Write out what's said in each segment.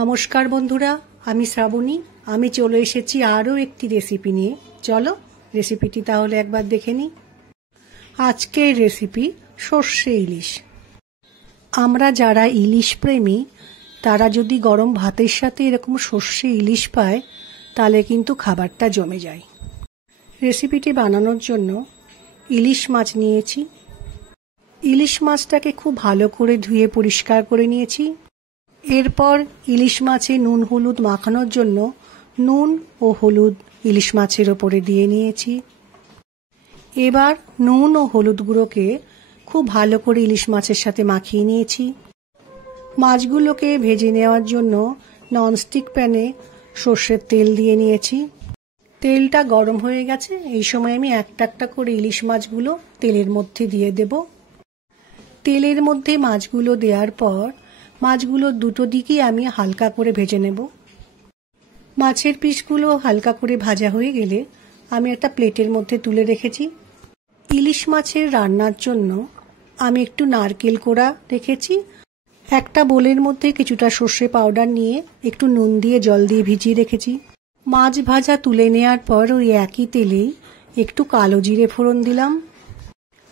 নমস্কার বন্ধুরা, আমি শ্রাবণী। আমি চলে এসেছি আরও একটি রেসিপি নিয়ে। চলো রেসিপিটি তাহলে একবার দেখে নিই। আজকের রেসিপি সর্ষে ইলিশ। আমরা যারা ইলিশ প্রেমী তারা যদি গরম ভাতের সাথে এরকম সর্ষে ইলিশ পায় তাহলে কিন্তু খাবারটা জমে যায়। রেসিপিটি বানানোর জন্য ইলিশ মাছ নিয়েছি। ইলিশ মাছটাকে খুব ভালো করে ধুয়ে পরিষ্কার করে নিয়েছি। এরপর ইলিশ মাছে নুন হলুদ মাখানোর জন্য নুন ও হলুদ ইলিশ মাছের ওপরে দিয়ে নিয়েছি। এবার নুন ও হলুদ গুঁড়োকে খুব ভালো করে ইলিশ মাছের সাথে মাখিয়ে নিয়েছি। মাছগুলোকে ভেজে নেওয়ার জন্য ননস্টিক প্যানে সর্ষের তেল দিয়ে নিয়েছি। তেলটা গরম হয়ে গেছে। এই সময় আমি একটা একটা করে ইলিশ মাছগুলো তেলের মধ্যে দিয়ে দেব। তেলের মধ্যে মাছগুলো দেওয়ার পর মাছগুলো দুটো দিকেই আমি হালকা করে ভেজে নেব। মাছের পিসগুলো হালকা করে ভাজা হয়ে গেলে আমি একটা প্লেটের মধ্যে তুলে রেখেছি। ইলিশ মাছের রান্নার জন্য আমি একটু নারকেল কোড়া রেখেছি। একটা বোলের মধ্যে কিছুটা সর্ষে পাউডার নিয়ে একটু নুন দিয়ে জল দিয়ে ভিজিয়ে রেখেছি। মাছ ভাজা তুলে নেওয়ার পর ওই একই তেলেই একটু কালো জিরে ফোড়ন দিলাম।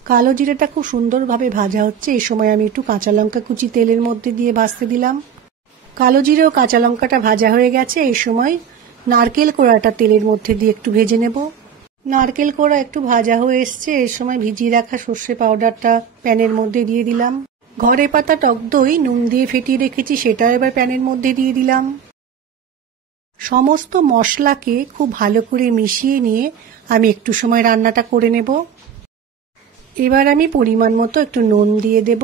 কালো জিরেটা খুব সুন্দরভাবে ভাজা হচ্ছে। এই সময় আমি একটু কাঁচা লঙ্কা কুচি তেলের মধ্যে দিয়ে ভাজতে দিলাম। কালো জিরে ও কাঁচা লঙ্কাটা ভাজা হয়ে গেছে। এই সময় নারকেল কোড়াটা তেলের মধ্যে দিয়ে একটু ভেজে নেব। নারকেল কোড়া একটু ভাজা হয়ে এসছে। এই সময় ভিজিয়ে রাখা সর্ষে পাউডারটা প্যানের মধ্যে দিয়ে দিলাম। ঘরে পাতা টক দই নুন দিয়ে ফেটিয়ে রেখেছি, সেটা এবার প্যানের মধ্যে দিয়ে দিলাম। সমস্ত মশলাকে খুব ভালো করে মিশিয়ে নিয়ে আমি একটু সময় রান্নাটা করে নেব। এবার আমি পরিমাণ মতো একটু নুন দিয়ে দেব।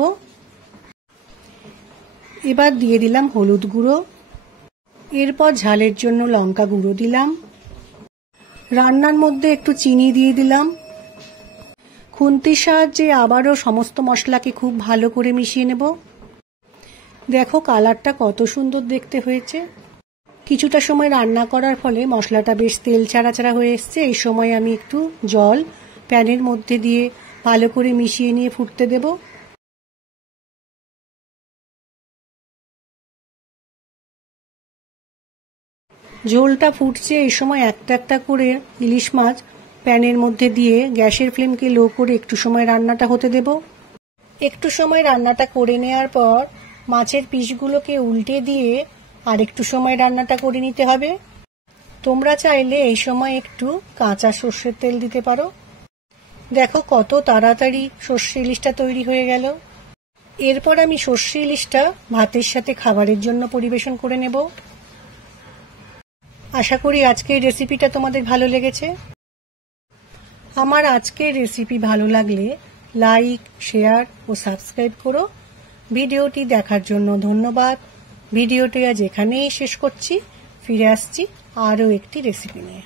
এবার দিয়ে দিলাম হলুদ গুঁড়ো। এরপর ঝালের জন্য লঙ্কা গুঁড়ো দিলাম। রান্নার মধ্যে একটু চিনি দিয়ে দিলাম। খুন্তির সাহায্যে আবারও সমস্ত মশলাকে খুব ভালো করে মিশিয়ে নেব। দেখো কালারটা কত সুন্দর দেখতে হয়েছে। কিছুটা সময় রান্না করার ফলে মশলাটা বেশ তেল ছাড়া ছাড়া হয়ে এসছে। এই সময় আমি একটু জল প্যানের মধ্যে দিয়ে ভালো করে মিশিয়ে নিয়ে ফুটতে দেব। ঝোলটা ফুটছে। এই সময় একটা একটা করে ইলিশ মাছ প্যানের মধ্যে দিয়ে গ্যাসের ফ্লেমকে লো করে একটু সময় রান্নাটা হতে দেব। একটু সময় রান্নাটা করে নেওয়ার পর মাছের পিসগুলোকে উল্টে দিয়ে আর একটু সময় রান্নাটা করে নিতে হবে। তোমরা চাইলে এই সময় একটু কাঁচা সর্ষের তেল দিতে পারো। দেখো কত তাড়াতাড়ি সর্ষে ইলিশটা তৈরি হয়ে গেল। এরপর আমি সর্ষে ইলিশটা ভাতের সাথে খাবারের জন্য পরিবেশন করে নেব। আশা করি আজকের রেসিপিটা তোমাদের ভালো লেগেছে। আমার আজকের রেসিপি ভালো লাগলে লাইক, শেয়ার ও সাবস্ক্রাইব করো। ভিডিওটি দেখার জন্য ধন্যবাদ। ভিডিওটি আজ এখানেই শেষ করছি। ফিরে আসছি আরও একটি রেসিপি নিয়ে।